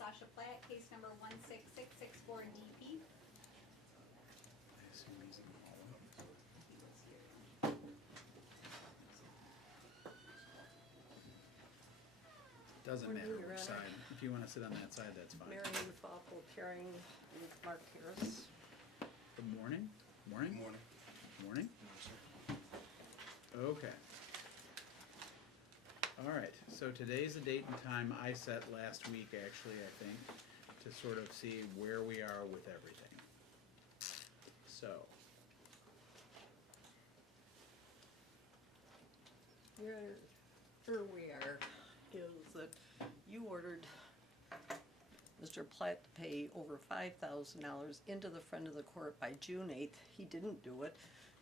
Sasha Platt, case number 16664 DP. Doesn't Morning, matter Your which Honor. side. If you want to sit on that side, that's fine. Marion Foppel, pairing with Mark Harris. Good morning? Morning? Morning. Morning? Okay. All right, so today's the date and time I set last week, actually, I think, to sort of see where we are with everything. So, Here we are, is that you ordered Mr. Platt to pay over $5,000 into the friend of the court by June 8th. He didn't do it.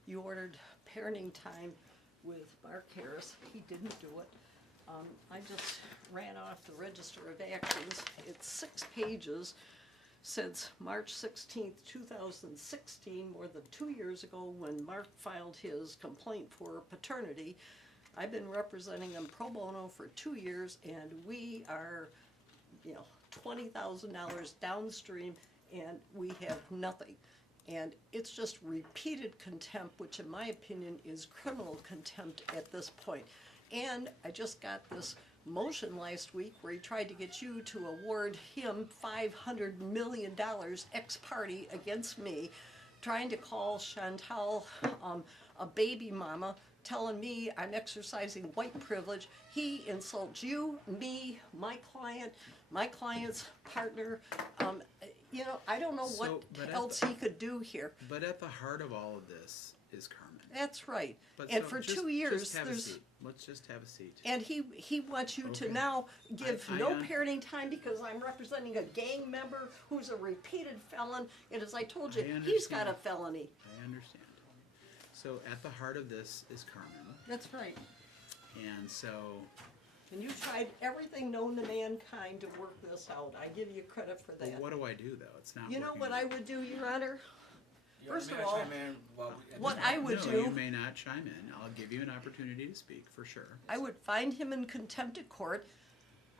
You ordered parenting time with Mark Harris. He didn't do it. I just ran off the register of actions. It's 6 pages since March 16th, 2016, more than 2 years ago when Mark filed his complaint for paternity. I've been representing him pro bono for 2 years, and we are, $20,000 downstream, and we have nothing. And it's just repeated contempt, which in my opinion is criminal contempt at this point. And I just got this motion last week where he tried to get you to award him $500 million ex parte against me, trying to call Chantal a baby mama, telling me I'm exercising white privilege. He insults you, me, my client's partner. I don't know what else he could do here. but at the heart of all of this is Carmen. That's right. But And so for just- 2 years, just have a there's. seat. Let's just have a seat. And he wants you to Okay. now give I no parenting time because I'm representing a gang member who's a repeated felon. And as I told you, I he's got a understand. felony. I understand. So at the heart of this is Carmen. That's right. And so, And you tried everything known to mankind to work this out. I give you credit for well, that. what do I do though? It's not You know working what I would do, Your Honor? First of May I all, chime in while we- at what this I point? would no, do. you may not chime in. I'll give you an opportunity to speak, for sure. I would find him in contempt of court.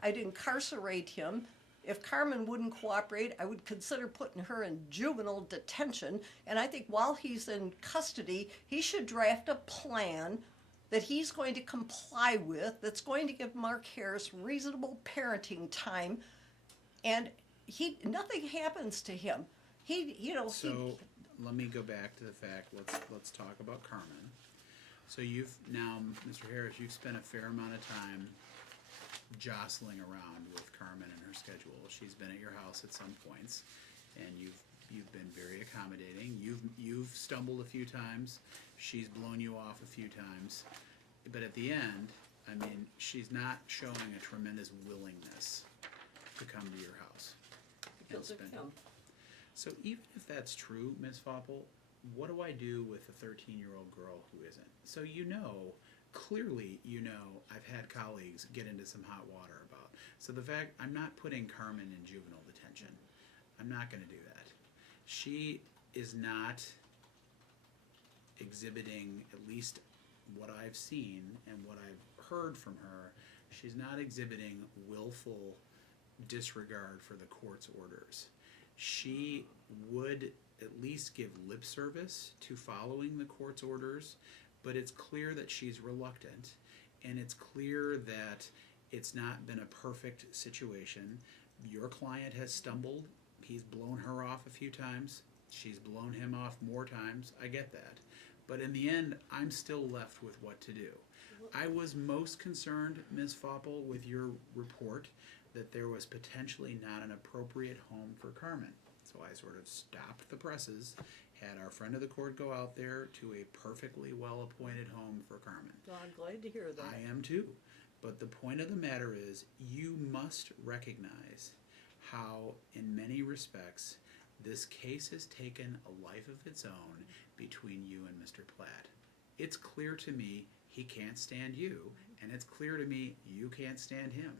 I'd incarcerate him. If Carmen wouldn't cooperate, I would consider putting her in juvenile detention. And I think while he's in custody, he should draft a plan that he's going to comply with, that's going to give Mark Harris reasonable parenting time. And nothing happens to him. So let me go back to the fact, let's talk about Carmen. So you've now, Mr. Harris, you've spent a fair amount of time jostling around with Carmen and her schedule. She's been at your house at some points, and you've been very accommodating. You've stumbled a few times. She's blown you off a few times. But at the end, I mean, she's not showing a tremendous willingness to come to your house. Because of spend- him. So even if that's true, Ms. Foppel, what do I do with a 13-year-old girl who isn't? So clearly I've had colleagues get into some hot water about. So the fact, I'm not putting Carmen in juvenile detention. I'm not going to do that. She is not exhibiting, at least what I've seen and what I've heard from her, she's not exhibiting willful disregard for the court's orders. She would at least give lip service to following the court's orders, but it's clear that she's reluctant, and it's clear that it's not been a perfect situation. Your client has stumbled. He's blown her off a few times. She's blown him off more times. I get that. But in the end, I'm still left with what to do. I was most concerned, Ms. Foppel, with your report that there was potentially not an appropriate home for Carmen. So I sort of stopped the presses, had our friend of the court go out there to a perfectly well-appointed home for Carmen. Well, I'm glad to hear that. I am too. But the point of the matter is, you must recognize how, in many respects, this case has taken a life of its own between you and Mr. Platt. It's clear to me he can't stand you, and it's clear to me you can't stand him.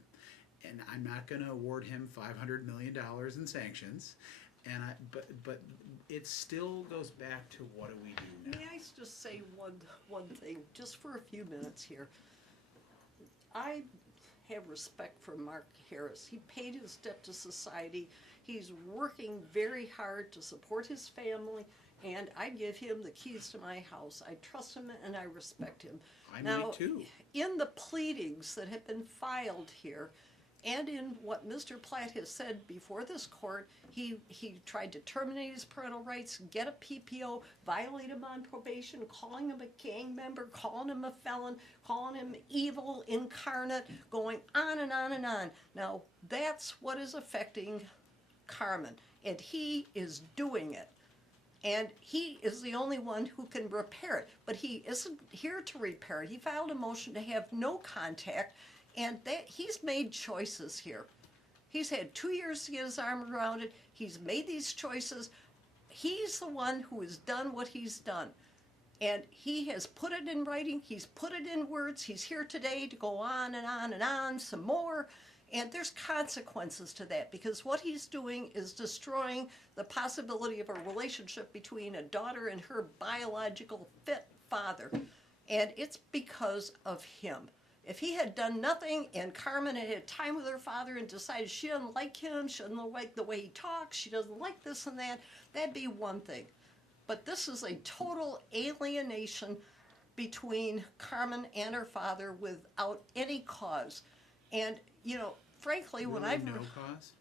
And I'm not going to award him $500 million in sanctions. But it still goes back to what do we do now? May I just say one thing, just for a few minutes here? I have respect for Mark Harris. He paid his debt to society. He's working very hard to support his family, and I give him the keys to my house. I trust him and I respect him. I Now, might too. in the pleadings that have been filed here, and in what Mr. Platt has said before this court, he tried to terminate his parental rights, get a PPO, violate him on probation, calling him a gang member, calling him a felon, calling him evil incarnate, going on and on and on. Now, that's what is affecting Carmen, and he is doing it. And he is the only one who can repair it, but he isn't here to repair it. He filed a motion to have no contact, and that he's made choices here. He's had 2 years to get his arm around it. He's made these choices. He's the one who has done what he's done. And he has put it in writing. He's put it in words. He's here today to go on and on and on some more. And there's consequences to that, because what he's doing is destroying the possibility of a relationship between a daughter and her biological fit father. And it's because of him. If he had done nothing and Carmen had had time with her father and decided she doesn't like him, she doesn't like the way he talks, she doesn't like this and that, that'd be one thing. But this is a total alienation between Carmen and her father without any cause. And, you know, frankly, when Really I've... no cause?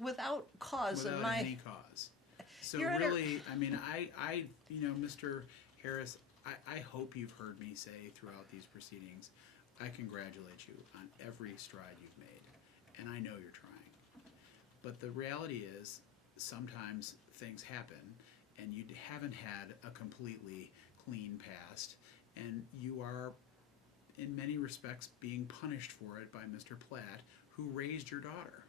Without cause in Without my... any cause. So Your Honor- really, I mean, I, you know, Mr. Harris, I hope you've heard me say throughout these proceedings, I congratulate you on every stride you've made, and I know you're trying. But the reality is, sometimes things happen, and you haven't had a completely clean past, and you are, in many respects, being punished for it by Mr. Platt, who raised your daughter.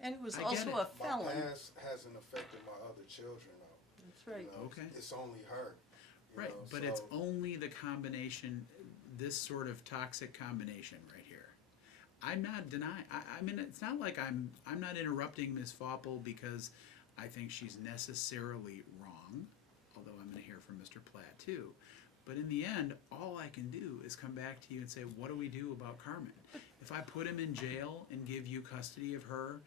And who was I get also it. a felon. My past hasn't affected my other children, though. That's right. You know, Okay. It's only her. you Right, know, but so- it's only the combination, this sort of toxic combination right here. I'm not denying. I mean, it's not like I'm not interrupting Ms. Fopple because I think she's necessarily wrong. Although I'm going to hear from Mr. Platt too. But in the end, all I can do is come back to you and say, what do we do about Carmen? If I put him in jail and give you custody of her,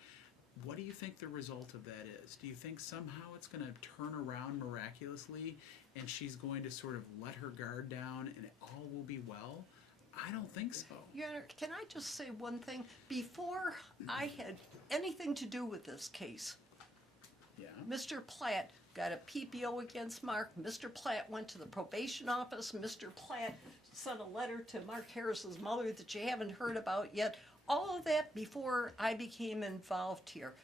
what do you think the result of that is? Do you think somehow it's going to turn around miraculously and she's going to sort of let her guard down and it all will be well? I don't think so. Your Honor, can I just say one thing? Before I had anything to do with this case, Yeah. Mr. Platt got a PPO against Mark. Mr. Platt went to the probation office. Mr. Platt sent a letter to Mark Harris's mother that you haven't heard about yet. All of that before I became involved here.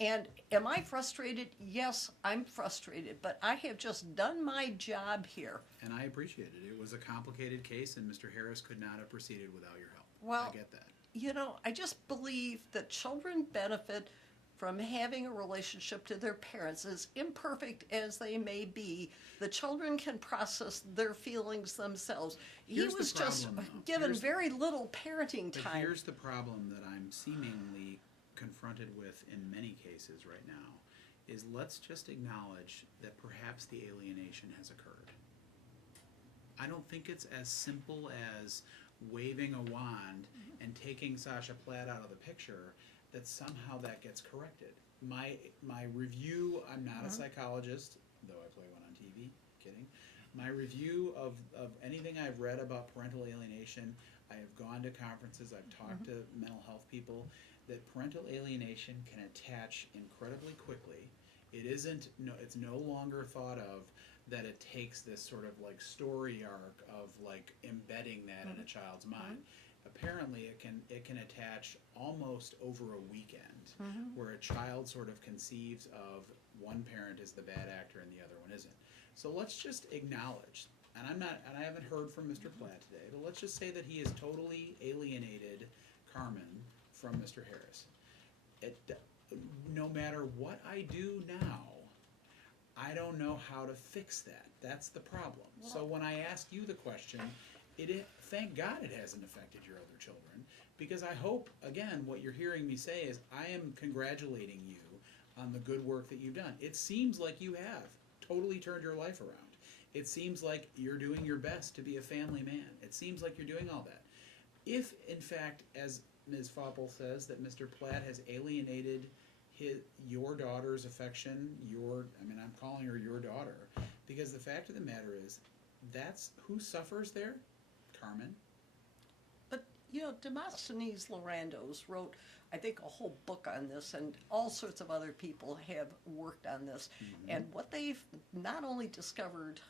And am I frustrated? Yes, I'm frustrated, but I have just done my job here. And I appreciate it. It was a complicated case and Mr. Harris could not have proceeded without your help. Well, I get that. You know, I just believe that children benefit from having a relationship to their parents, as imperfect as they may be. The children can process their feelings themselves. Here's He the was just problem, though. given Here's- very little parenting But time. here's the problem that I'm seemingly confronted with in many cases right now, is let's just acknowledge that perhaps the alienation has occurred. I don't think it's as simple as waving a wand and taking Sasha Platt out of the picture that somehow that gets corrected. My review, I'm not a psychologist, though I play one on TV, kidding. My review of anything I've read about parental alienation, I have gone to conferences, I've talked to mental health people, that parental alienation can attach incredibly quickly. It's no longer thought of that it takes this sort of like story arc of like embedding that in a child's mind. Apparently it can attach almost over a weekend, where a child sort of conceives of one parent is the bad actor and the other one isn't. So let's just acknowledge, and I haven't heard from Mr. Platt today, but let's just say that he has totally alienated Carmen from Mr. Harris. No matter what I do now, I don't know how to fix that. That's the problem. So when I ask you the question, thank God it hasn't affected your other children, because I hope, again, what you're hearing me say is I am congratulating you on the good work that you've done. It seems like you have totally turned your life around. It seems like you're doing your best to be a family man. It seems like you're doing all that. If, in fact, as Ms. Foppel says that Mr. Platt has alienated your daughter's affection, I'm calling her your daughter, because the fact of the matter is, that's who suffers there? Carmen. But, Demosthenes Lorandos wrote, I think, a whole book on this, and all sorts of other people have worked on this. Mm-hmm. And what they've not only discovered,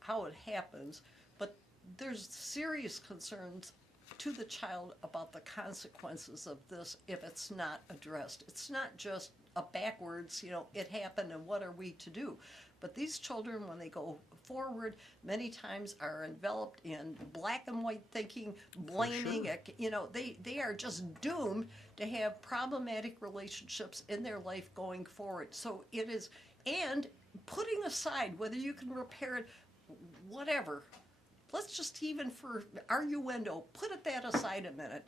how it happens, but there's serious concerns to the child about the consequences of this if it's not addressed. It's not just a backwards, it happened and what are we to do? But these children, when they go forward, many times are enveloped in black and white thinking, blaming, sure. They are just doomed to have problematic relationships in their life going forward. So it is, and putting aside whether you can repair it, whatever, let's just, even for arguendo, put that aside a minute.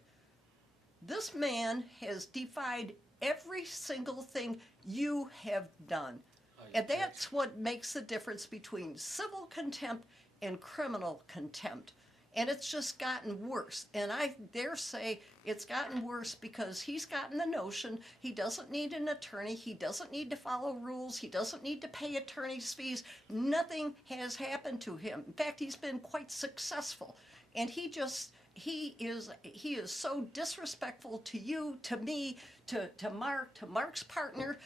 This man has defied every single thing you have done. And that's what makes the difference between civil contempt and criminal contempt. And it's just gotten worse. And I dare say it's gotten worse because he's gotten the notion he doesn't need an attorney, he doesn't need to follow rules, he doesn't need to pay attorney's fees. Nothing has happened to him. In fact, he's been quite successful. And he is so disrespectful to you, to me, to Mark, to Mark's partner.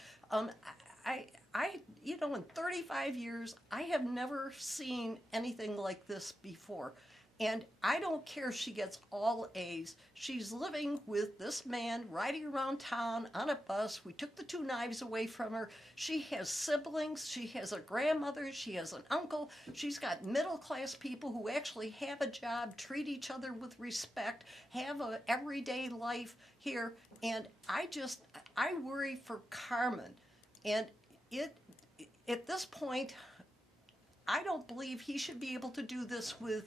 In 35 years, I have never seen anything like this before. And I don't care if she gets all A's. She's living with this man, riding around town on a bus. We took the 2 knives away from her. She has siblings. She has a grandmother. She has an uncle. She's got middle-class people who actually have a job, treat each other with respect, have an everyday life here. And I worry for Carmen. And at this point, I don't believe he should be able to do this with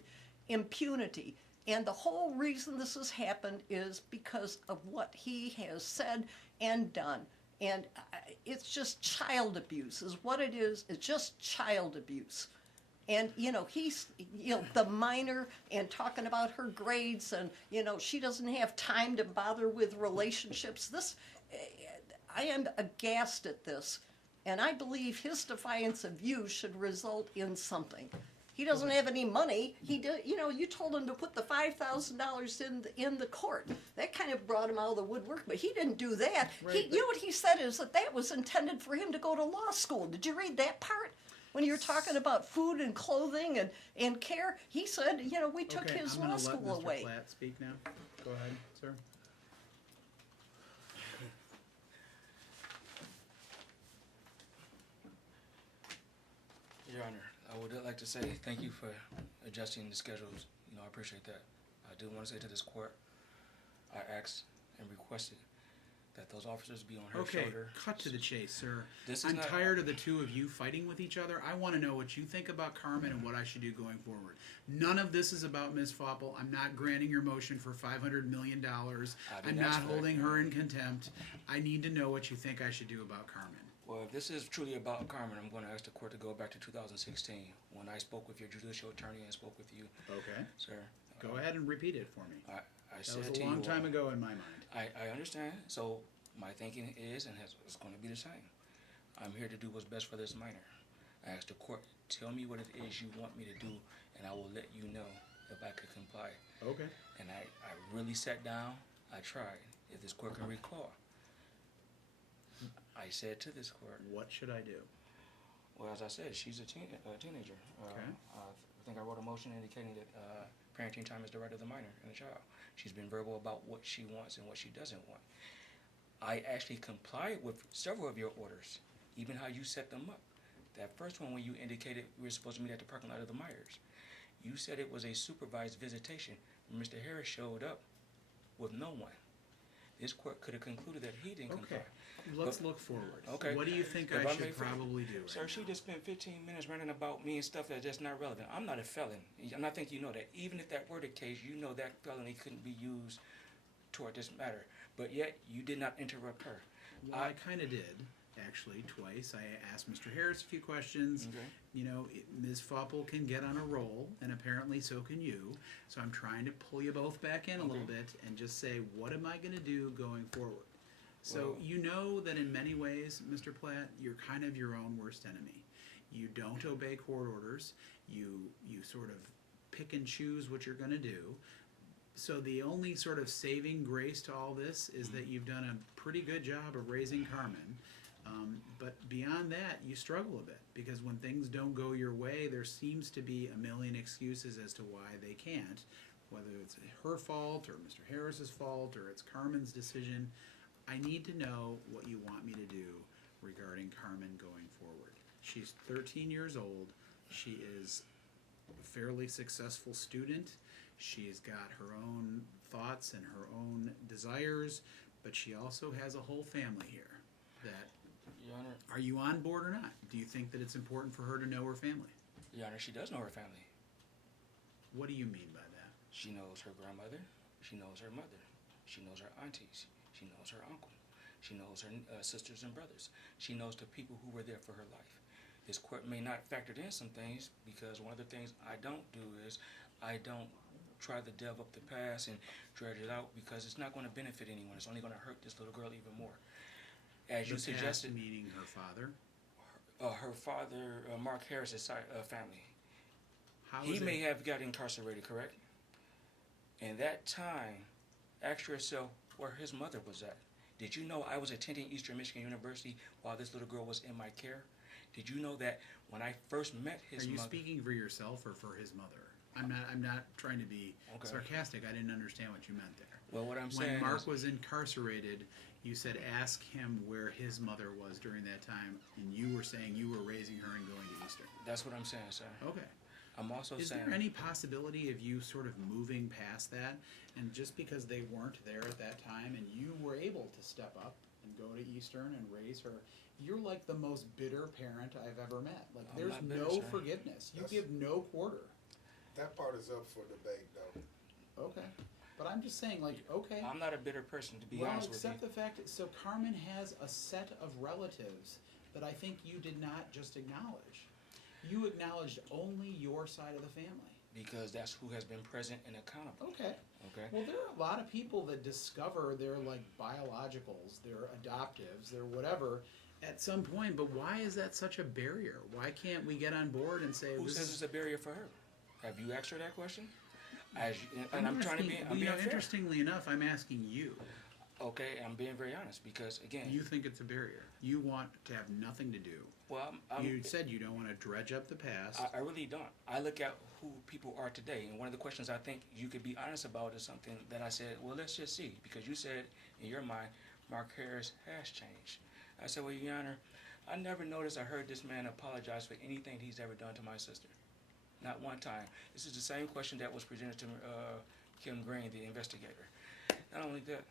impunity. And the whole reason this has happened is because of what he has said and done. And it's just child abuse is what it is. It's just child abuse. And, he's, the minor and talking about her grades and, she doesn't have time to bother with relationships. I am aghast at this. And I believe his defiance of you should result in something. He doesn't have any money. You told him to put the $5,000 in the court. That kind of brought him out of the woodwork, but he didn't do that. Right, what he said is that was intended for him to go to law school. Did you read that part? When you were talking about food and clothing and care, he said, we took his law school away. I'm going to let Mr. Platt speak now. Go ahead, sir. Your Honor, I would like to say thank you for adjusting the schedules. I appreciate that. I do want to say to this court, I asked and requested that those officers be on her shoulder. Okay, cut to the chase, sir. I'm tired of the two of you fighting with each other. I want to know what you think about Carmen and what I should do going forward. None of this is about Ms. Foppel. I'm not granting your motion for $500 million. I'm not holding her in contempt. I need to know what you think I should do about Carmen. Well, if this is truly about Carmen, I'm going to ask the court to go back to 2016 when I spoke with your judicial attorney and spoke with you. Okay. Sir. Go ahead and repeat it for me. I that said was to a you, long time ago in my mind. I understand. So my thinking is and is going to be the same. I'm here to do what's best for this minor. I asked the court, tell me what it is you want me to do, and I will let you know if I could comply. Okay. And I really sat down. I tried. If this court can recall. I said to this court, what should I do? Well, as I said, she's a teenager. Okay. I think I wrote a motion indicating that parenting time is the right of the minor and the child. She's been verbal about what she wants and what she doesn't want. I actually complied with several of your orders, even how you set them up. That first one when you indicated we were supposed to meet at the parking lot of the Myers. You said it was a supervised visitation. Mr. Harris showed up with no one. This court could have concluded that he didn't comply. Okay. Let's look forward. Okay. What do you think I should probably do? Sir, she just spent 15 minutes ranting about me and stuff that's just not relevant. I'm not a felon, and I think you know that. Even if that were the case, you know that felony couldn't be used toward this matter. But yet, you did not interrupt her. Well, I kind of did. actually, twice. I asked Mr. Harris a few questions. Okay. You know, Ms. Fopple can get on a roll, and apparently so can you. So I'm trying to pull you both back in a little Okay. bit and just say, what am I going to do going forward? So Well- you know that in many ways, Mr. Platt, you're kind of your own worst enemy. You don't obey court orders. You sort of pick and choose what you're going to do. So the only sort of saving grace to all this is that you've done a pretty good job of raising Carmen. But beyond that, you struggle a bit because when things don't go your way, there seems to be a million excuses as to why they can't, whether it's her fault or Mr. Harris's fault or it's Carmen's decision. I need to know what you want me to do regarding Carmen going forward. She's 13 years old. She is a fairly successful student. She's got her own thoughts and her own desires, but she also has a whole family here. That Your Honor, are you on board or not? Do you think that it's important for her to know her family? Your Honor, she does know her family. What do you mean by that? She knows her grandmother. She knows her mother. She knows her aunties. She knows her uncle. She knows her sisters and brothers. She knows the people who were there for her life. This court may not factor in some things because one of the things I don't do is I don't try to delve up the past and dredge it out because it's not going to benefit anyone. It's only going to hurt this little girl even more. As you The past suggested, meaning her father. her father, Mark Harris's family. How He is may it? have got incarcerated, correct? In that time, ask yourself where his mother was at. Did you know I was attending Eastern Michigan University while this little girl was in my care? Did you know that when I first met his Are you mother? speaking for yourself or for his mother? I'm not trying to be Okay. sarcastic. I didn't understand what you meant there. Well, what I'm saying When Mark is, was incarcerated, you said ask him where his mother was during that time, and you were saying you were raising her and going to Eastern. that's what I'm saying, sir. Okay. I'm also Is saying, there any possibility of you sort of moving past that, and just because they weren't there at that time, and you were able to step up and go to Eastern and raise her, you're like the most bitter parent I've ever met. Like I'm there's not bitter, no sir. forgiveness. You That's- give no quarter. That part is up for debate, though. Okay. But I'm just saying, like, okay. I'm not a bitter person, to be Well, honest with you. accept the fact that, so Carmen has a set of relatives that I think you did not just acknowledge. You acknowledged only your side of the family. Because that's who has been present and accountable. Okay. Okay? Well, there are a lot of people that discover their like biologicals, their adoptives, their whatever at some point, but why is that such a barrier? Why can't we get on board and say Who this says is it's a barrier for her? Have you asked her that question? As you, and I'm asking, trying to be, I'm you being know, fair. interestingly enough, I'm asking you. Okay, I'm being very honest because again, You think it's a barrier. You want to have nothing to do. well, I'm, You said you don't want to dredge up the past. I really don't. I look at who people are today, and one of the questions I think you could be honest about is something that I said, well, let's just see, because you said in your mind, Mark Harris has changed. I said, well, Your Honor, I never noticed I heard this man apologize for anything he's ever done to my sister. Not one time. This is the same question that was presented to Kim Green, the investigator. Not only that,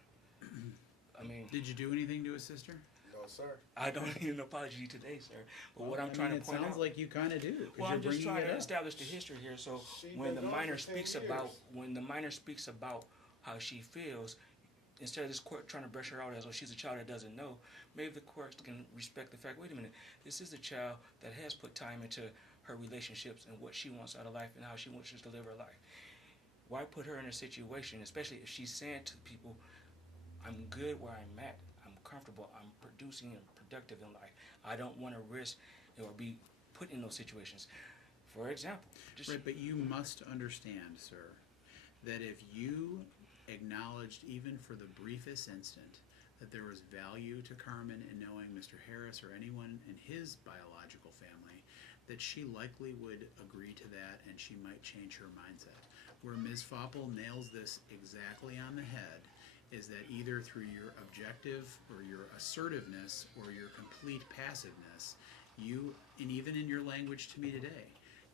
I mean, Did you do anything to his sister? No, sir. I don't need an apology today, sir. But what Well, I'm trying mean, to point it sounds out. like you kind of do. 'Cause Well, you're I'm just bringing trying it to up. establish the history here. So She when been the gone minor for 10 speaks about years. when the minor speaks about how she feels, instead of this court trying to brush her out as though she's a child that doesn't know, maybe the court can respect the fact. Wait a minute, this is a child that has put time into her relationships and what she wants out of life and how she wants to live her life. Why put her in a situation, especially if she's saying to people, "I'm good where I'm at. I'm comfortable. I'm producing and productive in life. I don't want to risk or be put in those situations." For example, just Right, but you must understand, sir, that if you acknowledged even for the briefest instant that there was value to Carmen in knowing Mr. Harris or anyone in his biological family, that she likely would agree to that and she might change her mindset. Where Ms. Fopple nails this exactly on the head is that either through your objective or your assertiveness or your complete passiveness, you, and even in your language to me today,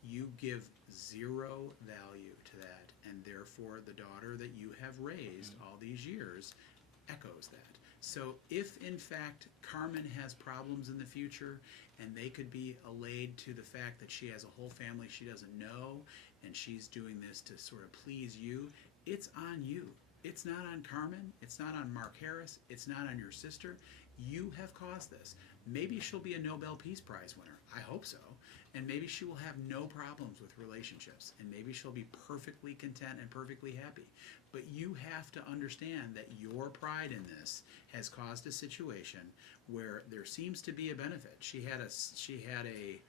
you give zero value to that, and therefore the daughter that you have raised all these years echoes that. So if in fact Carmen has problems in the future and they could be allayed to the fact that she has a whole family she doesn't know and she's doing this to sort of please you, it's on you. It's not on Carmen. It's not on Mark Harris. It's not on your sister. You have caused this. Maybe she'll be a Nobel Peace Prize winner. I hope so. And maybe she will have no problems with relationships. And maybe she'll be perfectly content and perfectly happy. But you have to understand that your pride in this has caused a situation where there seems to be a benefit. She had a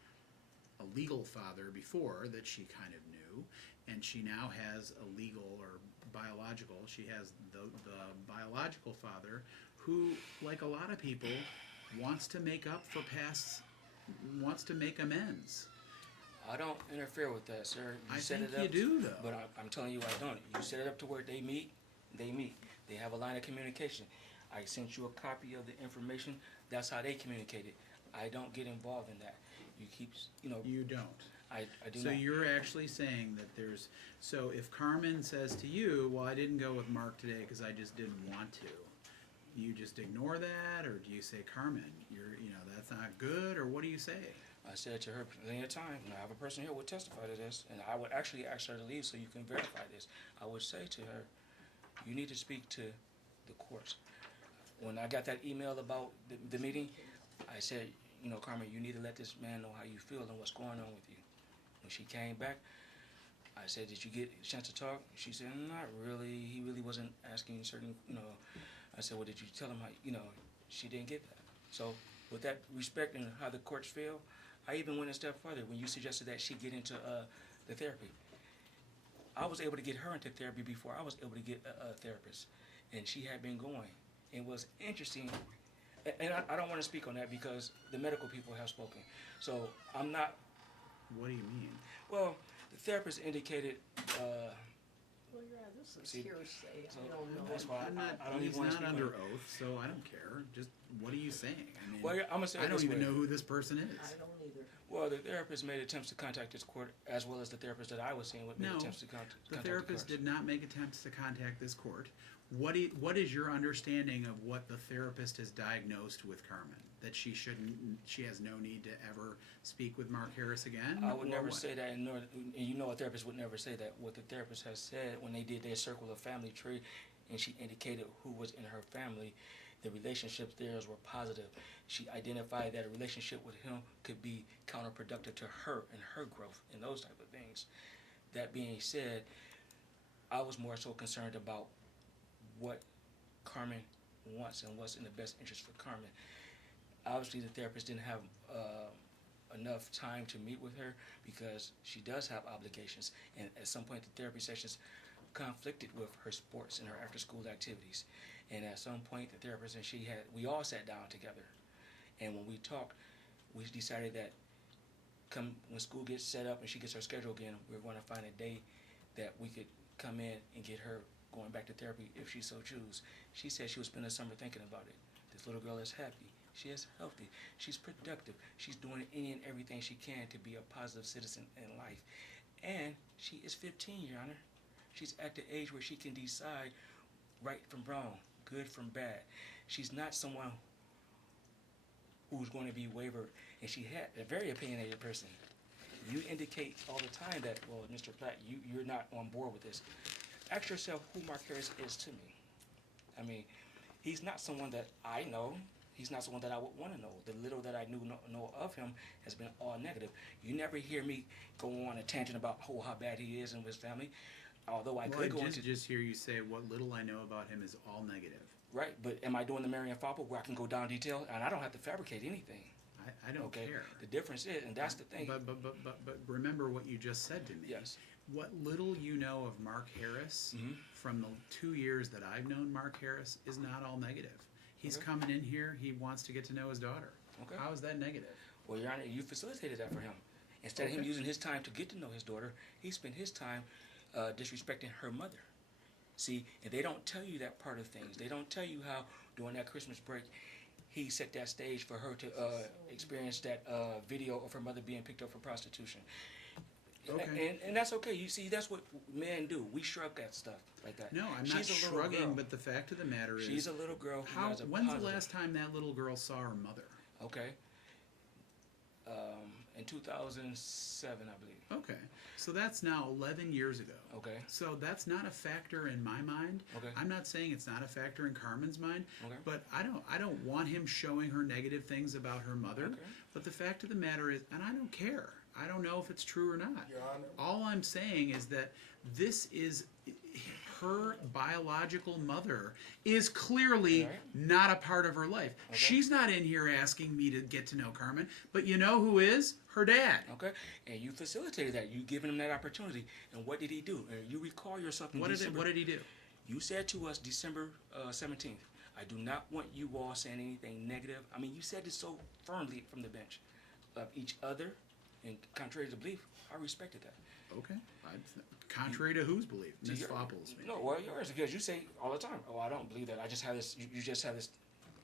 legal father before that she kind of knew, and she now has a legal or biological. She has the biological father who, like a lot of people, wants to make up for past, wants to make amends. I don't interfere with that, sir. I set think it up, you do, though. But I'm telling you, I don't. You set it up to where they meet. They have a line of communication. I sent you a copy of the information. That's how they communicated. I don't get involved in that. You keep, You don't. I do So not. you're actually saying that there's, so if Carmen says to you, well, I didn't go with Mark today because I just didn't want to, you just ignore that, or do you say, Carmen, that's not good, or what do you say? I said to her plenty of times, and I have a person here who would testify to this, and I would actually ask her to leave so you can verify this. I would say to her, you need to speak to the courts. When I got that email about the meeting, I said, Carmen, you need to let this man know how you feel and what's going on with you. When she came back, I said, did you get a chance to talk? She said, not really. He really wasn't asking certain, I said, well, did you tell him how, she didn't get that. So with that respect and how the courts feel, I even went a step further when you suggested that she get into the therapy. I was able to get her into therapy before I was able to get a therapist, and she had been going. It was interesting, and I don't want to speak on that because the medical people have spoken. So I'm not. What do you mean? Well, the therapist indicated. Well, yeah, this is See, hearsay. so I don't know. that's why I don't He's even want to not speak under on it. oath, so I don't care. Just, what are you saying? I mean, Well, I'm gonna say I it don't this even way. know who this person is. I don't either. Well, the therapist made attempts to contact this court, as well as the therapist that I was seeing made No, attempts to contact The the therapist courts. did not make attempts to contact this court. What is your understanding of what the therapist has diagnosed with Carmen? That she has no need to ever speak with Mark Harris again? I would or never what? say that, and a therapist would never say that. What the therapist has said when they did their circle of family tree, and she indicated who was in her family, the relationships theirs were positive. She identified that a relationship with him could be counterproductive to her and her growth and those type of things. That being said, I was more so concerned about what Carmen wants and what's in the best interest for Carmen. Obviously, the therapist didn't have enough time to meet with her because she does have obligations, and at some point the therapy sessions conflicted with her sports and her after-school activities. And at some point, the therapist and we all sat down together, and when we talked, we decided that when school gets set up and she gets her schedule again, we're going to find a day that we could come in and get her going back to therapy if she so choose. She said she would spend the summer thinking about it. This little girl is happy. She is healthy. She's productive. She's doing any and everything she can to be a positive citizen in life. And she is 15, Your Honor. She's at the age where she can decide right from wrong, good from bad. She's not someone who's going to be wavered. And she had a very opinionated person. You indicate all the time that, well, Mr. Platt, you're not on board with this. Ask yourself who Mark Harris is to me. I mean, he's not someone that I know. He's not someone that I would want to know. The little that I know of him has been all negative. You never hear me go on a tangent about how bad he is and his family. Although I could go into just hear you say what little I know about him is all negative. right, but am I doing the Marion Fopple where I can go down detail and I don't have to fabricate anything? I don't Okay, care. the difference is, and that's the thing. But remember what you just said to me. Yes. What little you know of Mark Harris from the 2 years that I've known Mark Harris is not all negative. He's Okay. coming in here. He wants to get to know his daughter. Okay. How is that negative? Well, Your Honor, you facilitated that for him. Instead of him Okay. using his time to get to know his daughter, he spent his time disrespecting her mother. See, and they don't tell you that part of things. They don't tell you how during that Christmas break, he set that stage for her to experience that video of her mother being picked up for prostitution. Okay. And that's okay. You see, that's what men do. We shrug that stuff like that. No, I'm She's not a little shrugging, girl. but the fact of the matter is, She's a little girl who has a when's the positive- last time that little girl saw her mother? Okay. In 2007, I believe. Okay, so that's now 11 years ago. Okay. So that's not a factor in my mind. Okay. I'm not saying it's not a factor in Carmen's mind, Okay. but I don't want him showing her negative things about her mother. Okay. But the fact of the matter is, and I don't care. I don't know if it's true or not. Your Honor. All I'm saying is that this is her biological mother is clearly Right. not a part of her life. Okay. She's not in here asking me to get to know Carmen, but you know who is? Her dad. Okay, and you facilitated that. You given him that opportunity, and what did he do? And you recall yourself in What December. did he do? You said to us December 17th, I do not want you all saying anything negative. I mean, you said this so firmly from the bench of each other, and contrary to belief, I respected that. Okay. Contrary to whose belief? To Ms. your- Fopple's. maybe. No, well, yours, because you say all the time, oh, I don't believe that. I just have this, you just have this.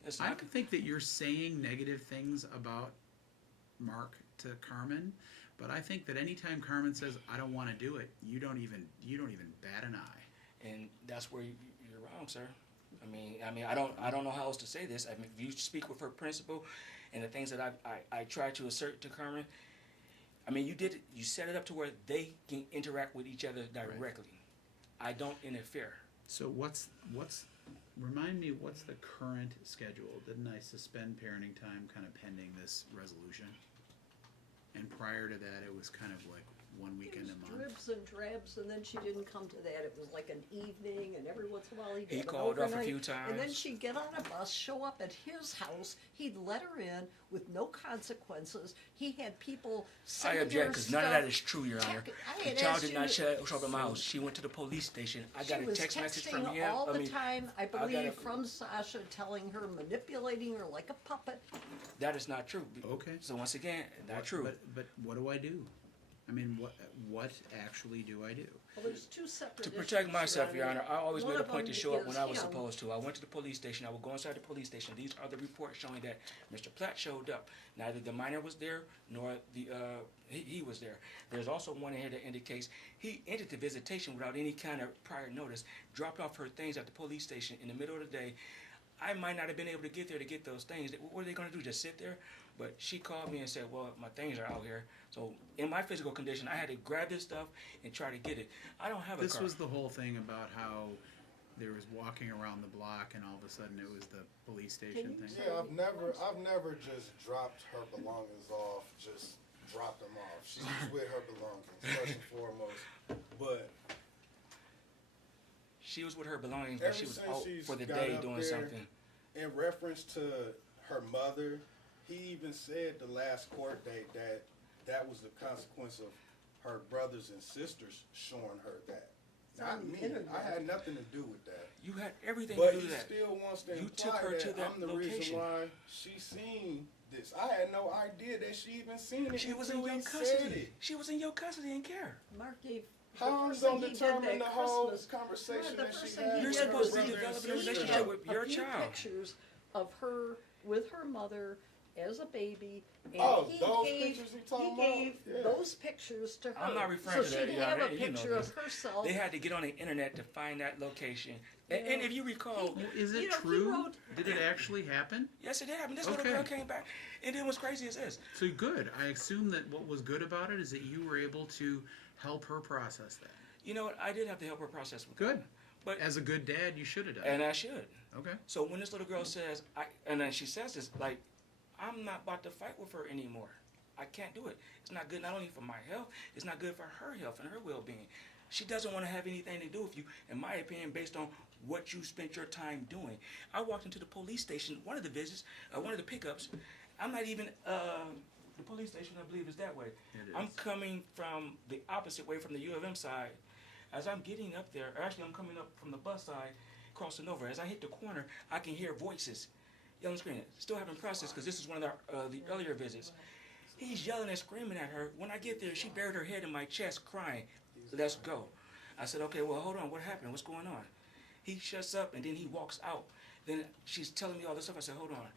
It's I not, don't think that you're saying negative things about Mark to Carmen, but I think that anytime Carmen says, I don't want to do it, you don't even bat an eye. and that's where you're wrong, sir. I mean, I don't know how else to say this. I mean, if you speak with her principle, and the things that I try to assert to Carmen, I mean, you set it up to where they can interact with each other directly. I don't interfere. So remind me, what's the current schedule? Didn't I suspend parenting time kind of pending this resolution? And prior to that, it was kind of like one weekend a month. Dribs and drabs, and then she didn't come to that. It was like an evening, and every once in a while he'd He have an called off a overnight, few and then times. she'd get on a bus, show up at his house. He'd let her in with no consequences. He had people I send object her because none of that stuff. is true, Your Honor. I The had child asked did you not to- show up at my house. She went to the police station. I got She a was text message from texting him. all I the mean, time, I got believe, a- from Sasha, telling her, manipulating her like a puppet. that is not true. Okay. So once again, not true. But what do I do? I mean, what actually do I do? Well, there's two separate To issues, protect myself, Your Honor, I always One made a of point to them show up is when I was him. supposed to. I went to the police station. I would go inside the police station. These are the reports showing that Mr. Platt showed up. Neither the minor was there nor he was there. There's also one in here that indicates he entered the visitation without any kind of prior notice, dropped off her things at the police station in the middle of the day. I might not have been able to get there to get those things. What are they going to do, just sit there? But she called me and said, well, my things are out here. So in my physical condition, I had to grab this stuff and try to get it. I don't have a This car. was the whole thing about how there was walking around the block and all of a sudden it was the police station you thing. say- Yeah, I've never just dropped her belongings off, just dropped them off. She was with her belongings, first and foremost. But She was with her belongings, but ever she was since out she's for the got day up doing there, something. in reference to her mother, he even said the last court date that was the consequence of her brothers and sisters showing her that. It's on Not the me. internet. I had nothing to do with that. You had everything But to do he that. still wants to You imply took her that to that I'm the location. reason why she seen this. I had no idea that she even seen it. She was until in your you said custody. it. She was in your custody and care. Mark gave. How the long first don't thing he did determine that the whole Christmas- conversation the that first she thing had he You're did with her supposed to was be brother and developing a he sister. relationship had with your a few child. pictures of her with her mother as a baby, and Oh, he those gave, pictures you talking he about? gave Yeah. those pictures to her. I'm not referring so to that, she'd Your have Honor, a you know picture of this. herself. They had to get on the internet to find that location. And Yeah. if you recall, Well, is it You know, he true? wrote- Did it actually happen? yes, it happened. This little Okay. girl came back. And then what's crazy is this. So good. I assume that what was good about it is that you were able to help her process that. You know what? I did have to help her process with Good. that. But As a good dad, you should have done. and I should. Okay. So when this little girl says, and then she says this, like, I'm not about to fight with her anymore. I can't do it. It's not good not only for my health, it's not good for her health and her well-being. She doesn't want to have anything to do with you, in my opinion, based on what you spent your time doing. I walked into the police station, one of the visits, one of the pickups. I'm not even, the police station, I believe, is that way. It is. I'm coming from the opposite way, from the U of M side. As I'm getting up there, or actually I'm coming up from the bus side, crossing over. As I hit the corner, I can hear voices yelling and screaming. Still haven't processed because this is one of the earlier visits. He's yelling and screaming at her. When I get there, she buried her head in my chest crying. Let's go. I said, okay, well, hold on. What happened? What's going on? He shuts up and then he walks out. Then she's telling me all this stuff. I said, hold on.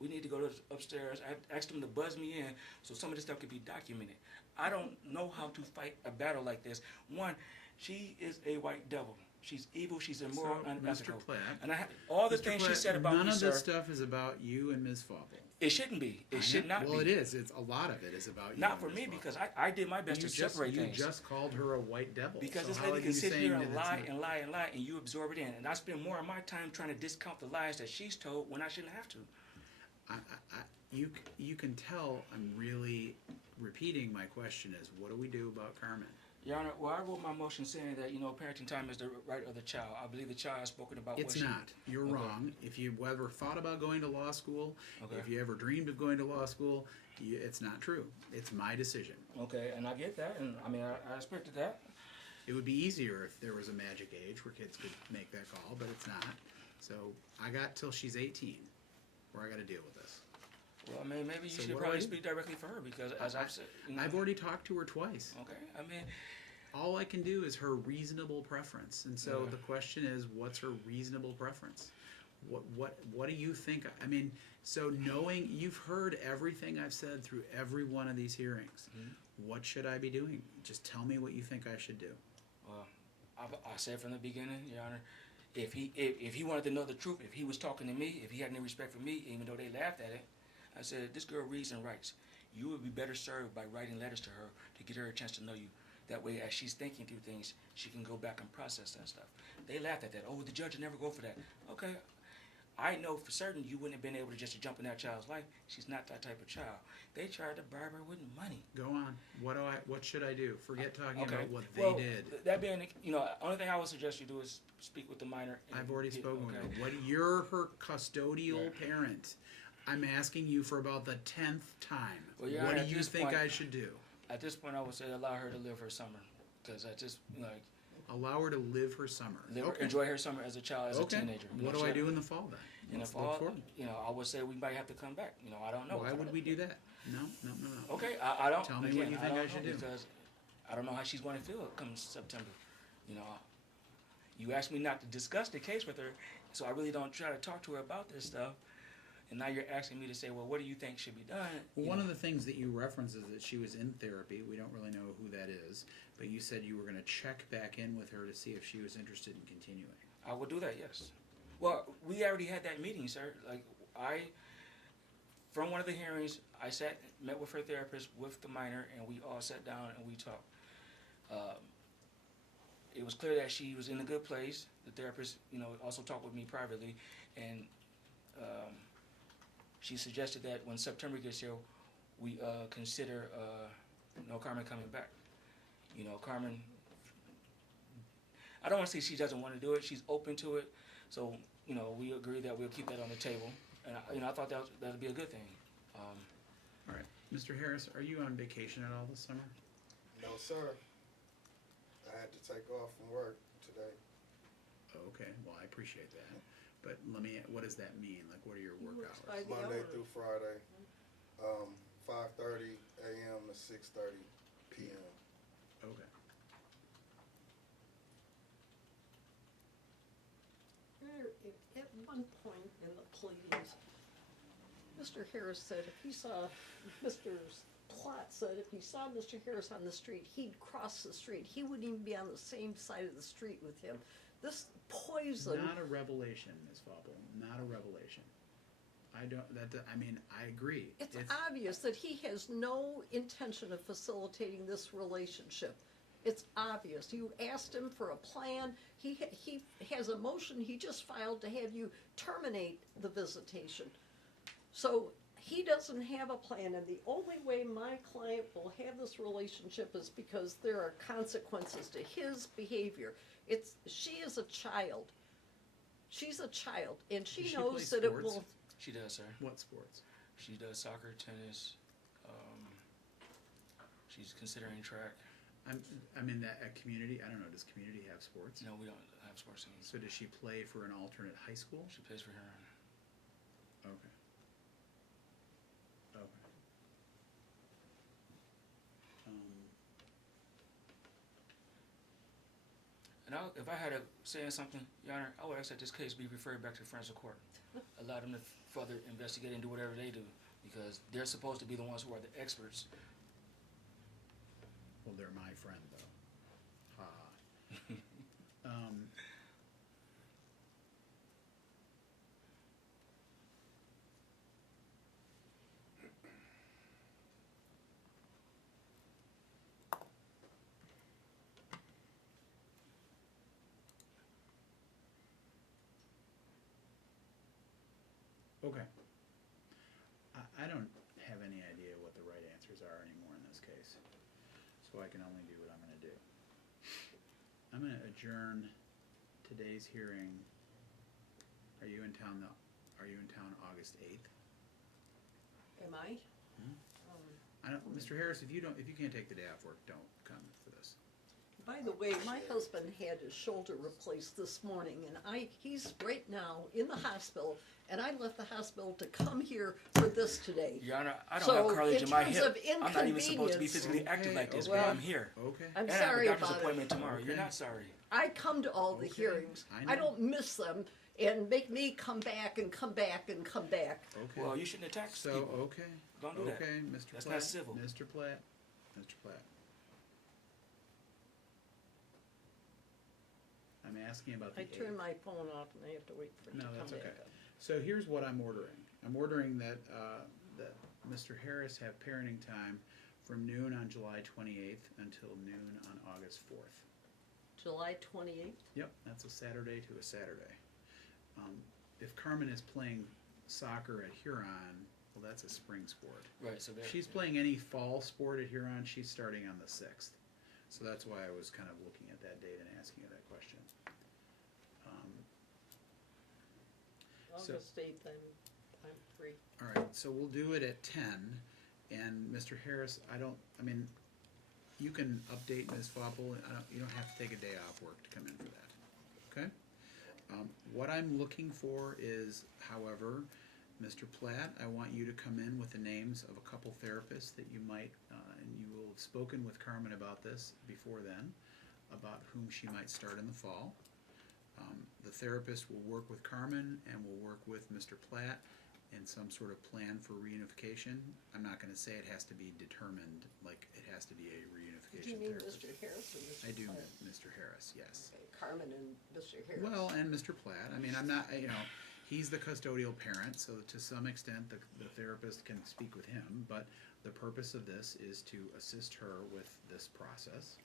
We need to go upstairs. I asked him to buzz me in so some of this stuff could be documented. I don't know how to fight a battle like this. One, she is a white devil. She's evil. She's immoral, So, unethical. Mr. Platt, And all the Mr. things she Platt, said about none me, of sir, this stuff is about you and Ms. Fauble. it shouldn't be. It should not well, be. it is. It's a lot of it is about you. Not and for Ms. me, Fauble. because I did my best to separate you things. just called her a white devil. Because so this how lady are can you sit saying here that and it's lie not- and lie and lie, and you absorb it in. And I spend more of my time trying to discount the lies that she's told when I shouldn't have to. You can tell I'm really repeating my question is, what do we do about Carmen? Your Honor, well, I wrote my motion saying that, parenting time is the right of the child. I believe the child has spoken about It's what not. You're Okay. wrong. If you ever thought about going to law school, Okay. if you ever dreamed of going to law school, it's not true. It's my decision. Okay, and I get that, and I mean, I expected that. It would be easier if there was a magic age where kids could make that call, but it's not. So I got till she's 18 where I got to deal with this. Well, I mean, maybe you So should what do probably I do? speak directly for her, because as I've said, I've already talked to her twice. Okay, I mean, All I can do is her reasonable preference. And so Yeah. the question is, what's her reasonable preference? What do you think? I mean, so knowing you've heard everything I've said through every one of these hearings, what should I be doing? Just tell me what you think I should do. well, I said from the beginning, Your Honor, if he wanted to know the truth, if he was talking to me, if he had any respect for me, even though they laughed at it, I said, this girl reads and writes. You would be better served by writing letters to her to get her a chance to know you. That way, as she's thinking through things, she can go back and process that stuff. They laughed at that. Oh, the judge would never go for that. Okay, I know for certain you wouldn't have been able to just jump in that child's life. She's not that type of child. They tried to bribe her with money. Go on. What should I do? Forget talking Okay. about what they Well, did. That being, only thing I would suggest you do is speak with the minor. and I've already get- spoken with okay. her. What you're her custodial Yeah. parent. I'm asking you for about the 10th time. Well, Your what Honor, do at you this think point- I should do? At this point, I would say allow her to live her summer, because I just Allow her to live her summer. enjoy her summer as a child, as a teenager. What do I do in the fall then? In the Let's look fall, forward. I would say we might have to come back. I don't know. Why would we do that? No. Okay, I don't. Tell me again, what you I think don't I should know, do. Because I don't know how she's going to feel come September. You asked me not to discuss the case with her, so I really don't try to talk to her about this stuff. And now you're asking me to say, well, what do you think should be done? Well, one of the things that you reference is that she was in therapy. We don't really know who that is, but you said you were going to check back in with her to see if she was interested in continuing. I would do that, yes. Well, we already had that meeting, sir. From one of the hearings, I met with her therapist, with the minor, and we all sat down and we talked. It was clear that she was in a good place. The therapist, also talked with me privately, and she suggested that when September gets here, we consider Carmen coming back. Carmen, I don't want to say she doesn't want to do it. She's open to it. So, we agree that we'll keep that on the table. And, I thought that would be a good thing. All right. Mr. Harris, are you on vacation at all this summer? No, sir. I had to take off from work today. Oh, okay. Well, I appreciate that. But what does that mean? Like, what are your work Works hours? by the Monday hour. through Friday, 5:30 a.m. to 6:30 p.m. Okay. At one point in the pleadings, Mr. Harris said Mr. Platt said if he saw Mr. Harris on the street, he'd cross the street. He wouldn't even be on the same side of the street with him. This poison. Not a revelation, Ms. Fauble. Not a revelation. I agree. It's obvious that he has no intention of facilitating this relationship. It's obvious. You asked him for a plan. He has a motion he just filed to have you terminate the visitation. So he doesn't have a plan, and the only way my client will have this relationship is because there are consequences to his behavior. She is a child. She's a child, and Does she she knows play that it sports? will. She does, sir. What sports? She does soccer, tennis. She's considering track. I'm in that community. I don't know. Does community have sports? No, we don't have sports teams. So does she play for an alternate high school? She plays for her. Okay. Okay. And if I had to say something, Your Honor, I would ask that this case be referred back to forensic court. Allow them to further investigate and do whatever they do, because they're supposed to be the ones who are the experts. Well, they're my friend, though. Ha. Okay. I don't have any idea what the right answers are anymore in this case, so I can only do what I'm gonna do. I'm gonna adjourn today's hearing. Are you in town August 8th? Am I? I don't, Mr. Harris, if you can't take the day off work, don't come for this. By the way, my husband had his shoulder replaced this morning, and he's right now in the hospital, and I left the hospital to come here for this today. Your Honor, I don't So, have cartilage in my terms hip. of I'm not even supposed to be inconvenience- physically active like this, Okay, but well, I'm here. Okay. I'm And I have a sorry doctor's about appointment it. tomorrow. You're Okay. not sorry. I come to all the Okay, hearings. I I know. don't miss them and make me come back and come back and come back. Okay. Well, you shouldn't attack So, people. okay. Don't do that. Okay, Mr. That's Platt. not civil. Mr. Platt. Mr. Platt. I'm asking about the I turn 8th. my phone off and I have to wait for it to No, come that's back okay. up. So here's what I'm ordering. I'm ordering that, that Mr. Harris have parenting time from noon on July 28th until noon on August 4th. July 28th? Yep, that's a Saturday to a Saturday. If Carmen is playing soccer at Huron, well, that's a spring sport. Right, so there. If she's playing any fall sport at Huron, she's starting on the 6th. So that's why I was kind of looking at that date and asking you that question. So- August 8th, I'm free. All right, so we'll do it at 10, and Mr. Harris, you can update Ms. Fopple, you don't have to take a day off work to come in for that, okay? What I'm looking for is, however, Mr. Platt, I want you to come in with the names of a couple therapists that you might, and you will have spoken with Carmen about this before then, about whom she might start in the fall. The therapist will work with Carmen and will work with Mr. Platt in some sort of plan for reunification. I'm not gonna say it has to be determined, like it has to be a Do you reunification mean therapist. Mr. Harris or Mr. I do, Platt? Mr. Harris, yes. Okay, Carmen and Mr. Harris. Well, and Mr. Platt, I mean, I'm not, he's the custodial parent, so to some extent, the therapist can speak with him, but the purpose of this is to assist her with this process.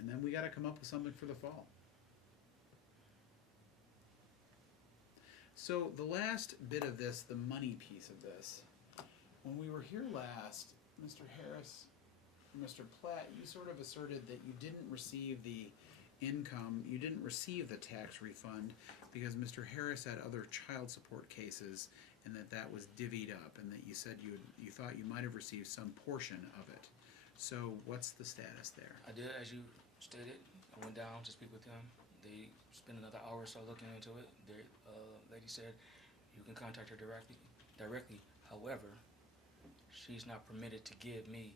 And then we gotta come up with something for the fall. So the last bit of this, the money piece of this, when we were here last, Mr. Harris, Mr. Platt, you sort of asserted that you didn't receive the income, you didn't receive the tax refund because Mr. Harris had other child support cases and that was divvied up, and that you said you thought you might have received some portion of it. So what's the status there? I did, as you stated. I went down to speak with them. They spent another hour or so looking into it. The lady said you can contact her directly. However, she's not permitted to give me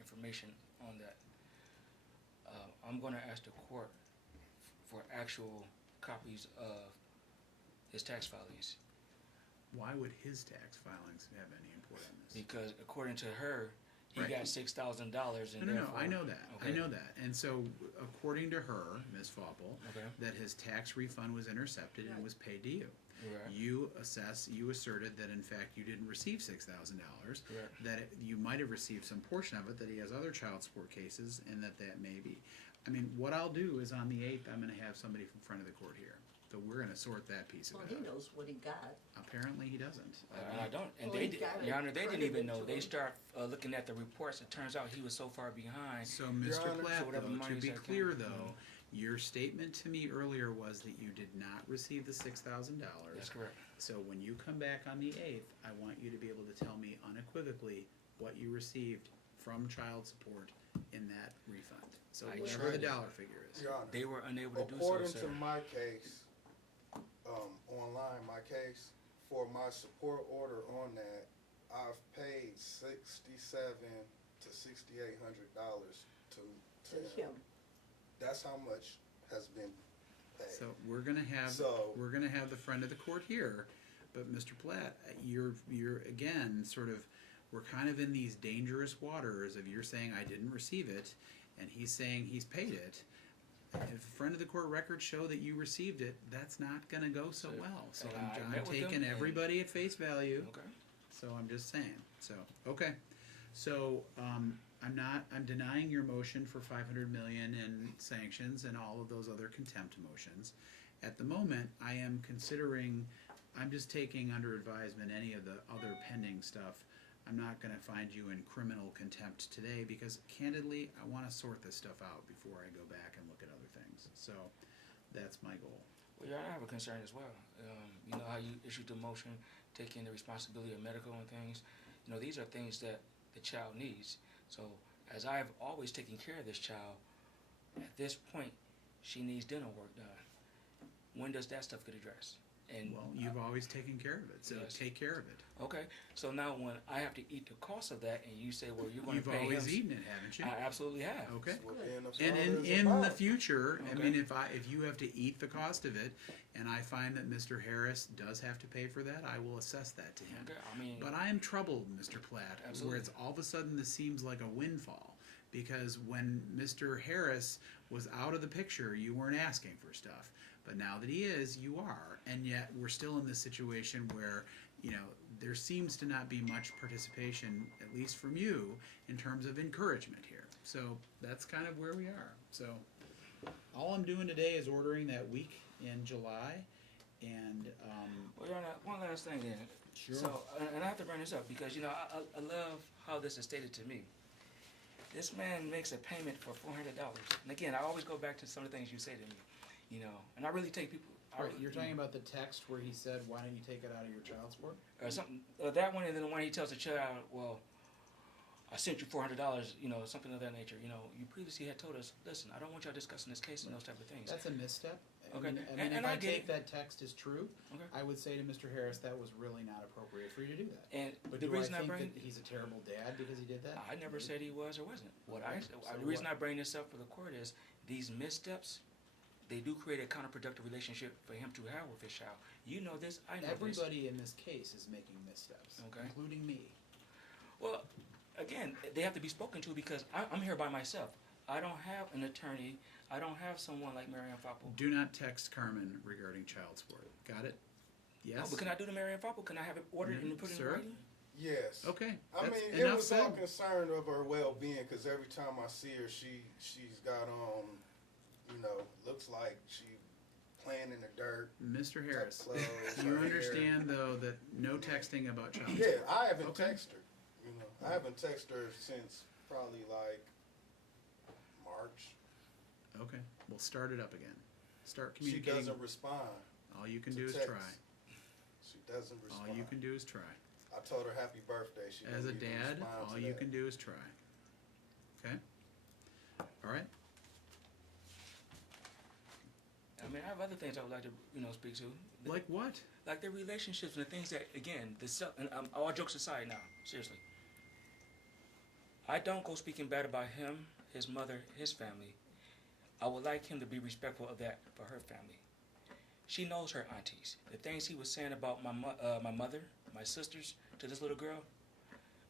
information on that. I'm going to ask the court for actual copies of his tax filings, Why would his tax filings have any importance? because according to her, he Right. got $6,000 and No, therefore, I know that. I Okay. know that. And so, according to her, Ms. Fopple, Okay. that his tax refund was intercepted and Right. was paid to you. Right. You asserted that in fact you didn't receive $6,000, Correct. that you might have received some portion of it, that he has other child support cases, and that may be. I mean, what I'll do is on the 8th, I'm gonna have somebody from front of the court here. So we're gonna sort that piece of Well, it he out. knows what he got. Apparently he doesn't. And I don't. And Well, they he did, got it Your Honor, they didn't credited even know. to They him. start looking at the reports. It turns out he was so far behind. So, Mr. Honor, Platt, so whatever though, to monies be that clear came- though, your statement to me earlier was that you did not receive the $6,000. That's correct. So when you come back on the 8th, I want you to be able to tell me unequivocally what you received from child support in that refund. So I whatever the tried. dollar figure is. Your Honor, They were unable to do so, according sir. to my case, online, my case, for my support order on that, I've paid $6,700 to $6,800 to him. That's how much has been paid. So we're gonna have, So- the friend of the court here, but Mr. Platt, you're again, sort of, we're kind of in these dangerous waters of you're saying I didn't receive it, and he's saying he's paid it. If the friend of the court records show that you received it, that's not gonna go so So, well. So and I I'm met with taking them, and- everybody at face value. Okay. So I'm just saying, okay. So, I'm denying your motion for 500 million in sanctions and all of those other contempt motions. At the moment, I am considering, I'm just taking under advisement any of the other pending stuff. I'm not going to find you in criminal contempt today because, candidly, I want to sort this stuff out before I go back and look at other things. So that's my goal. Well, yeah, I have a concern as well. You know how you issued the motion, taking the responsibility of medical and things. You know, these are things that the child needs. So as I've always taken care of this child, at this point, she needs dental work done. When does that stuff get addressed? And Well, you've always taken care of it, so Yes. take care of it. okay, so now when I have to eat the cost of that, and you say, well, you're going You've to pay always him, eaten it, haven't you? I absolutely have. Okay. That's what being a And father is in the about. future, I Okay. mean, if you have to eat the cost of it, and I find that Mr. Harris does have to pay for that, I will assess that to him. Okay, I mean, But I am troubled, Mr. Platt, Absolutely. where it's all of a sudden this seems like a windfall. Because when Mr. Harris was out of the picture, you weren't asking for stuff. But now that he is, you are. And yet we're still in this situation where, you know, there seems to not be much participation, at least from you, in terms of encouragement here. So that's kind of where we are. So all I'm doing today is ordering that week in July. And, well, Your Honor, one last thing then. Sure. So, and I have to bring this up because, you know, I love how this is stated to me. This man makes a payment for $400. And again, I always go back to some of the things you say to me, you know, and I really take people. you're talking about the text where he said, why don't you take it out of your child support? Or something, that one, and then the one he tells the child, well, I sent you $400, you know, something of that nature. You know, you previously had told us, listen, I don't want y'all discussing this case and those type of things. That's a misstep. Okay. I mean, And if I I get take it. that text as true, Okay. I would say to Mr. Harris that was really not appropriate for you to do that. And But the do reason I I think bring, that he's a terrible dad because he did that? I never said he was or wasn't. What Okay, I, so the reason what- I bring this up for the court is these missteps, they do create a counterproductive relationship for him to have with his child. You know this, I know this. Everybody in this case is making missteps, Okay. including me. Well, again, they have to be spoken to because I'm here by myself. I don't have an attorney. I don't have someone like Marianne Foppel. Do not text Carmen regarding child support. Got it? Yes? No, but can I do the Marianne Foppel? Can I have it ordered and put it in Sir? writing? Yes. Okay. I that's mean, it enough was all said. concerned of her well-being because every time I see her, she's got you know, looks like she playing in the dirt. Mr. Harris, clothes, you her hair. understand, though, that no texting about child Yeah, support. I haven't Okay. texted her. You know, I haven't texted her since probably like March. Okay. We'll start it up again. Start She communicating. doesn't respond. All you can to do is text. try. She doesn't respond. All you can do is try. I told her happy birthday. She As a didn't even dad, respond all to you that. can do is try. Okay? All right? I mean, I have other things I would like to, you know, speak to. Like what? Like the relationships and the things that, again, and all jokes aside now, seriously. I don't go speaking bad about him, his mother, his family. I would like him to be respectful of that for her family. She knows her aunties. The things he was saying about my mother, my sisters, to this little girl,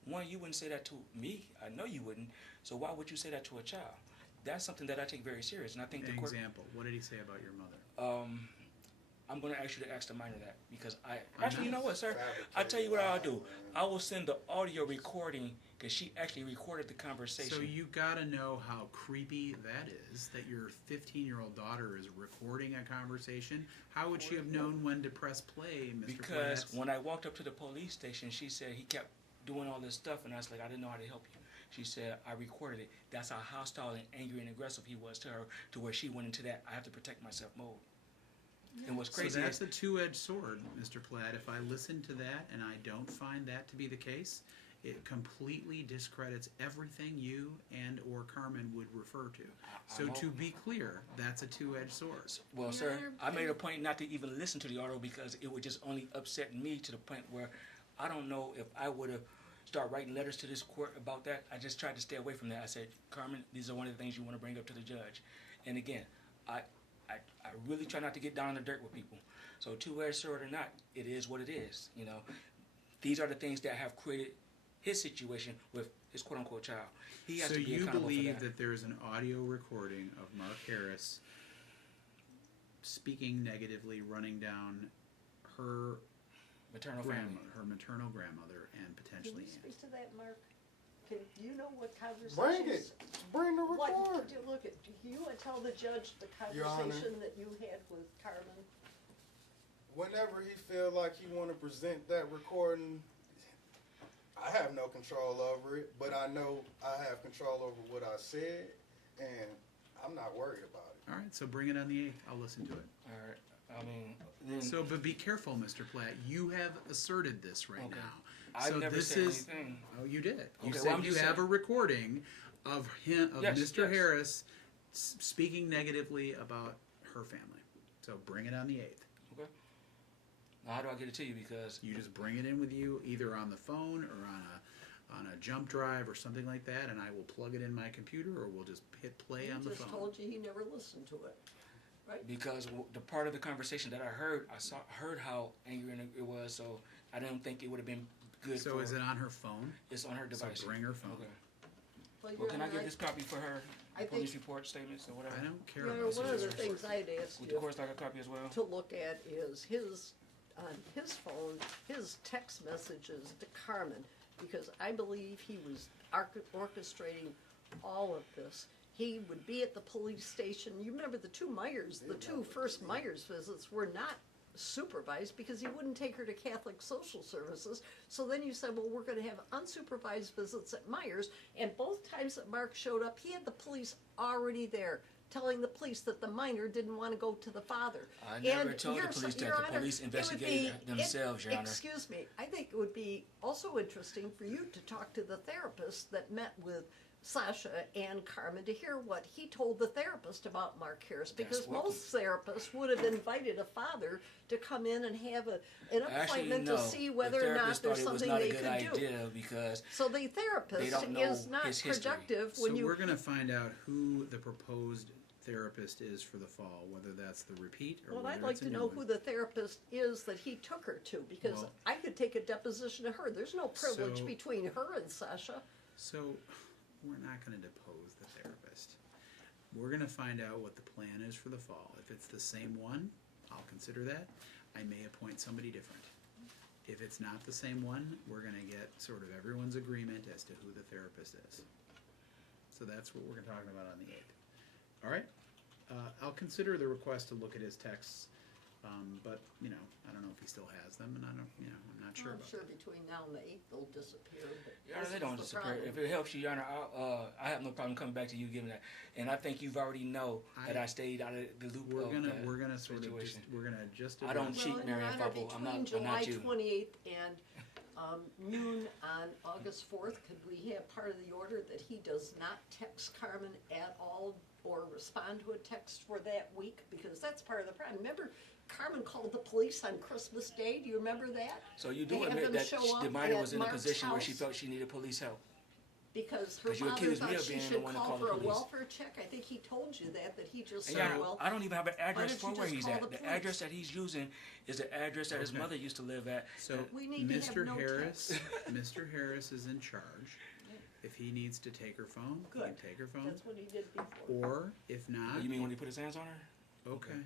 one, you wouldn't say that to me. I know you wouldn't. So why would you say that to a child? That's something that I take very serious, and I think An the court. example. What did he say about your mother? I'm going to ask you to ask the minor that because I'm actually, you not. know what, sir? I'll tell you what I'll do. I will send the audio recording because she actually recorded the conversation. So you gotta know how creepy that is, that your 15-year-old daughter is recording a conversation. How would she have known when to press play, Mr. Because Platt? when I walked up to the police station, she said he kept doing all this stuff, and I was like, I didn't know how to help you. She said, I recorded it. That's how hostile and angry and aggressive he was to her, to where she went into that I have to protect myself mode. And what's crazy So that's is, a two-edged sword, Mr. Platt. If I listen to that and I don't find that to be the case, it completely discredits everything you and or Carmen would refer to. So I'm to all- be clear, that's a two-edged sword. well, Your sir, Honor, I made a point not to even listen to the audio because it would just only upset me to the point where I don't know if I would have started writing letters to this court about that. I just tried to stay away from that. I said, Carmen, these are one of the things you want to bring up to the judge. And again, I really try not to get down in the dirt with people. So two-edged sword or not, it is what it is. You know, these are the things that have created his situation with his quote-unquote child. He has So to be you accountable believe for that there's an audio recording of Mark Harris speaking negatively, running down her maternal family. her maternal grandmother, and Can potentially you aunt. speak to that, Mark? Can you know what conversations? Bring it. Bring the What, record. do you tell the judge the Your Honor. conversation that you had with Carmen? Whenever he feel like he want to present that recording, I have no control over it, but I know I have control over what I said, and I'm not worried about it. All right, so bring it on the 8th. I'll listen to it. All right. I mean, then So, but be careful, Mr. Platt. You have asserted this right Okay. now. I've so never this said is, anything. Oh, you did. You Okay, said well, I'm you just have saying- a recording of him, of Yes, Mr. yes. Harris speaking negatively about her family. So bring it on the 8th. Okay. Now, how do I get it to you? Because You just bring it in with you, either on the phone or on a jump drive or something like that, and I will plug it in my computer, or we'll just hit play on He the just phone. told you he never listened to it, right? because the part of the conversation that I heard, heard how angry it was, so I didn't think it would have been good. So for, is it on her phone? It's on her device. So bring her phone. Okay. Well, Well, Your can I Honor, get this copy for her? I The police think- report statements or whatever. I don't care Your Honor, about one of the this. things I'd ask Would the you court's like a copy as well? to look at is on his phone, his text messages to Carmen, because I believe he was orchestrating all of this. He would be at the police station. You remember the two Myers, the two first Myers visits were not supervised because he wouldn't take her to Catholic Social Services. So then you said, well, we're gonna have unsupervised visits at Myers, and both times that Mark showed up, he had the police already there, telling the police that the minor didn't wanna go to the father. I never And told the Your- police that. Your The Honor, police it would investigated be- themselves, Your Honor. Excuse me, I think it would be also interesting for you to talk to the therapist that met with Sasha and Carmen to hear what he told the therapist about Mark Harris, because what- most therapists would have invited a father to come in and have an Actually, appointment no. to see whether the or not therapist there's thought something it was they not a good could do. idea because So the They therapist don't know is not his history. productive So when you. we're gonna find out who the proposed therapist is for the fall, whether that's the repeat or Well, whether I'd like it's a to new know one. who the therapist is that he took her to, because Well- I could take a deposition of her. There's no privilege So- between her and Sasha. So, we're not gonna depose the therapist. We're gonna find out what the plan is for the fall. If it's the same one, I'll consider that. I may appoint somebody different. If it's not the same one, we're gonna get sort of everyone's agreement as to who the therapist is. So that's what we're talking about on the 8th. All right? I'll consider the request to look at his texts, but, I don't know if he still has them, and I'm not sure I'm about sure that. between now and the 8th they'll disappear. But Your Honor, this they is don't the disappear. problem. If it helps you, Your Honor, I have no problem coming back to you giving that. And I think you've already know that I stayed out of the loop We're of gonna that we're gonna sort of situation. just we're gonna just I don't address- cheat, Well, Mary Your Ann Honor, Fupple. I'm between not July you. 28th and noon on August 4th, could we have part of the order that he does not text Carmen at all or respond to a text for that week? Because that's part of the problem. Remember, Carmen called the police on Christmas Day. Do you remember that? So you They do have admit them that show the up minor at was in a Mark's position where she house? felt she needed police help. Because her 'Cause you father accused me thought of she being the should one to call call the for a police. welfare check. I think he told you that he just And said, Your Honor, well, I don't even have an address don't for you where just he's call at. the The police? address that he's using is the address that his Okay. mother used to live at. So, We need to have Mr. no Harris, text. Mr. Harris is in charge. If he needs to take her phone, he can Good. take her phone. that's what he did before. Or if not, Oh, you mean when he put his hands on her? okay.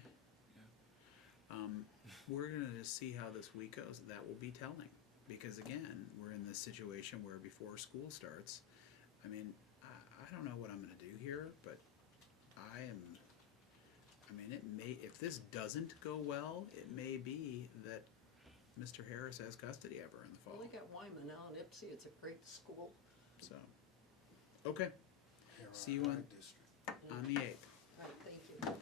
We're gonna just see how this week goes. That will be telling, because again, we're in this situation where before school starts, I mean, I don't know what I'm gonna do here, but it may, if this doesn't go well, it may be that Mr. Harris has custody of her in the fall. Well, they got Wyman now in Ipsy. It's a great school. So, okay, Here See you our on- district. on the 8th. All right, thank you.